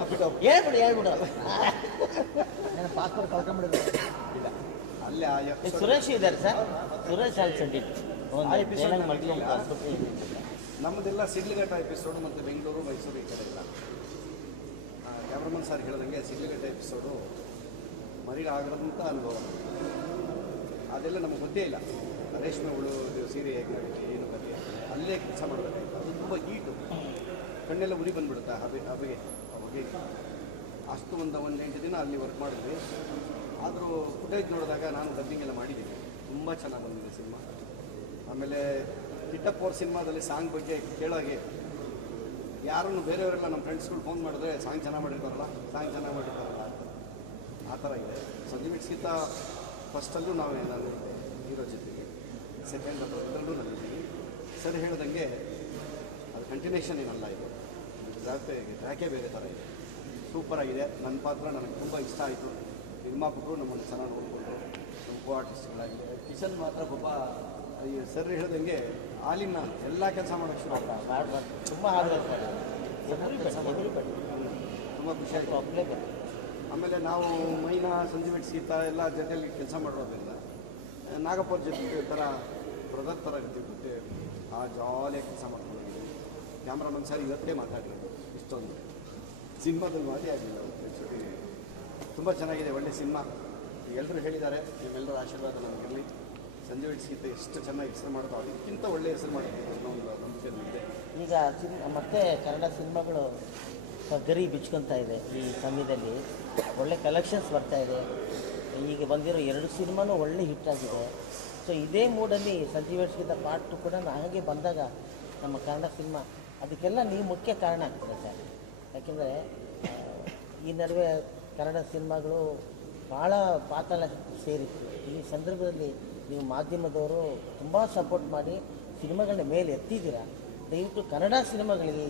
ಬಿಟ್ಟು ಹೇಳ್ಬಿಡು ಹೇಳ್ಬಿಡು. ನನ್ನ ಪಾಸ್ಪೋರ್ಟ್ ಕಳ್ಕೊಂಡ್ಬಿಡಿದ್ರು ಇಲ್ಲ ಅಲ್ಲಿ ಸುರೇಶ್ ಇದ್ದಾರೆ ಸರ್. ಸುರೇಶ್ ಇಲ್ಲ. ಮಾಡ್ಕೊಂಡು ನಮ್ಮದೆಲ್ಲ ಸಿಡ್ಲಘಟ್ಟ ಎಪಿಸೋಡು ಮತ್ತು ಬೆಂಗಳೂರು ಮೈಸೂರು ಈ ಕಡೆ ಇಲ್ಲ. ಕ್ಯಾಮ್ರಾಮನ್ ಸರ್ ಹೇಳಿದಂಗೆ ಸಿಡ್ಲಿಘಟ್ಟ ಎಪಿಸೋಡು ಮರಿಲಾಗದಂಥ ಅನುಭವ. ಅದೆಲ್ಲ ನಮಗೆ ಗೊತ್ತೇ ಇಲ್ಲ. ರೇಷ್ಮೆ ಹುಳು ಸೀರೆ ಹೇಗೆ ಏನು ಕಥೆ ಅಲ್ಲೇ ಕೆಲಸ ಮಾಡಬೇಕಾಯ್ತು. ಅದು ತುಂಬ ಹೀಟು. ಕಣ್ಣೆಲ್ಲ ಉರಿ ಬಂದ್ಬಿಡುತ್ತೆ ಹಬೆ ಹಬೆಗೆ. ಹೊಗೆಗೆ ಅಷ್ಟು ಒಂದು ಒಂದು ಎಂಟು ದಿನ ಅಲ್ಲಿ ವರ್ಕ್ ಮಾಡಿದ್ವಿ. ಆದರೂ ಫುಟೇಜ್ ನೋಡಿದಾಗ ನಾನು ಡಬ್ಬಿಂಗ್ ಎಲ್ಲ ಮಾಡಿದ್ದೀನಿ ತುಂಬ ಚೆನ್ನಾಗಿ ಬಂದಿದೆ ಸಿನಿಮಾ. ಆಮೇಲೆ ಕಿಟ್ಟಪ್ಪ ಅವ್ರ ಸಿನಿಮಾದಲ್ಲಿ ಸಾಂಗ್ ಬಗ್ಗೆ ಕೇಳೋಗೆ ಯಾರನ್ನು ಬೇರೆಯವರೆಲ್ಲ ನಮ್ಮ ಫ್ರೆಂಡ್ಸ್ಗಳು ಫೋನ್ ಮಾಡಿದ್ರೆ ಸಾಂಗ್ ಚೆನ್ನಾಗಿ ಮಾಡಿರ್ತಾರಲ್ಲ ಸಾಂಗ್ ಚೆನ್ನಾಗಿ ಮಾಡಿರ್ತಾರಲ್ಲ ಆ ಥರ ಇದೆ. ಸಂಜೆ ಮಿಟ್ಸ್ಗಿಂತ ಫಸ್ಟಲ್ಲೂ ನಾವೇ ನಾನು ಹೀರೋ ಜೊತೆಗೆ. ಸೆಕೆಂಡ್ ಅಥವಾ ಇದರಲ್ಲೂ ಸರಿ ಸರ್ ಹೇಳ್ದಂಗೆ ಅದು ಕಂಟಿನ್ಯೂಷನ್ ಏನಲ್ಲ ಇದು. ಜಾತೆ ಯಾಕೆ ಬೇರೆ ಥರ ಇದೆ? ಸೂಪರ್ ಆಗಿದೆ. ನನ್ನ ಪಾತ್ರ ನನಗೆ ತುಂಬ ಇಷ್ಟ ಆಯಿತು. ನಿರ್ಮಾಪಕರು ನಮ್ಮನ್ನು ಚೆನ್ನಾಗಿ ನೋಡಿಕೊಂಡು ತುಂಬ ಕೋ ಆರ್ಟಿಸ್ಟ್ಗಳಾಗಿದೆ ಕಿಶನ್ ಮಾತ್ರ ಒಬ್ಬ ಈ ಸರ್ ಹೇಳ್ದಂಗೆ ಹಾಲಿನ ಎಲ್ಲ ಕೆಲಸ ಮಾಡೋಕ್ಕೆ ಶುರು ಆಗ್ತಾರೆ. ತುಂಬ ಮಾಡಿ ತುಂಬ ಖುಷಿ ಆಯಿತು. ಒಪ್ಪಲೇಬೇಕು ಆಮೇಲೆ ನಾವು ಮೈನಾ ಸಂಜೀವ್ ಸೀತಾ ಎಲ್ಲ ಜೊತೆಯಲ್ಲಿ ಕೆಲಸ ಮಾಡೋದ್ರಿಂದ ನಾಗಪ್ಪ ಜೊತೆ ಥರ ಬ್ರದರ್ ಥರ ಇರ್ತೀವಿ ಆ ಜಾಲಿಯಾಗಿ ಕೆಲಸ ಮಾಡ್ಕೊಂಡಿದ್ದೀವಿ ಕ್ಯಾಮ್ರಾಮನ್ ಸರ್ ಇವತ್ತೇ ಮಾತಾಡಿ ಇಷ್ಟೊಂದು. ಸಿನಿಮಾದಲ್ಲಿ ಮಾತೇ ಆಗಿಲ್ಲ ತುಂಬ ಚೆನ್ನಾಗಿದೆ, ಒಳ್ಳೆ ಸಿನಿಮಾ. ಎಲ್ಲರೂ ಹೇಳಿದ್ದಾರೆ ನಿಮ್ಮೆಲ್ಲರ ಆಶೀರ್ವಾದ ನಮಗಿರಲಿ. ಸಂಜೆ ಸೀತೆ ಎಷ್ಟು ಚೆನ್ನಾಗಿ ಹೆಸರು ಮಾಡೋದು ಅದಕ್ಕಿಂತ ಒಳ್ಳೆ ಹೆಸರು ಮಾಡಿದ್ದೀವಿ ಅನ್ನೋ ಒಂದು ನಂಬಿಕೆ ನಮಗೆ ಈಗ ಸಿನ್ ಮತ್ತೆ ಕನ್ನಡ ಸಿನಿಮಾಗಳು ಗರಿ ಬಿಚ್ಕೊತಾ ಇದೆ ಈ ಸಮಯದಲ್ಲಿ. ಒಳ್ಳೆ ಕಲೆಕ್ಷನ್ಸ್ ಬರ್ತಾ ಇದೆ. ಈಗ ಬಂದಿರೋ ಎರಡು ಸಿನಿಮಾನೂ ಒಳ್ಳೆ ಹಿಟ್ ಆಗಿದೆ. ಸೊ ಇದೇ ಮೂಡಲ್ಲಿ ಸಂಜೀವ್ ಗೀತ ಪಾರ್ಟ್ ಕೂಡ ಕೂಡ ಹಾಗೆ ಬಂದಾಗ ನಮ್ಮ ಕನ್ನಡ ಸಿನಿಮಾ, ಅದಕ್ಕೆಲ್ಲ ನೀವು ಮುಖ್ಯ ಕಾರಣ ಆಗ್ತದೆ ಸರ್. ಯಾಕೆಂದರೆ ಈ ನಡುವೆ ಕನ್ನಡ ಸಿನಿಮಾಗಳು ಭಾಳ ಪಾತಾಳ ಸೇರಿತ್ತು. ಈ ಸಂದರ್ಭದಲ್ಲಿ ನೀವು ಮಾಧ್ಯಮದವರು ತುಂಬ ಸಪೋರ್ಟ್ ಮಾಡಿ ಸಿನಿಮಾಗಳನ್ನ ಮೇಲೆ ಎತ್ತಿದ್ದೀರಾ? ದಯವಿಟ್ಟು ಕನ್ನಡ ಸಿನಿಮಾಗಳಿಗೆ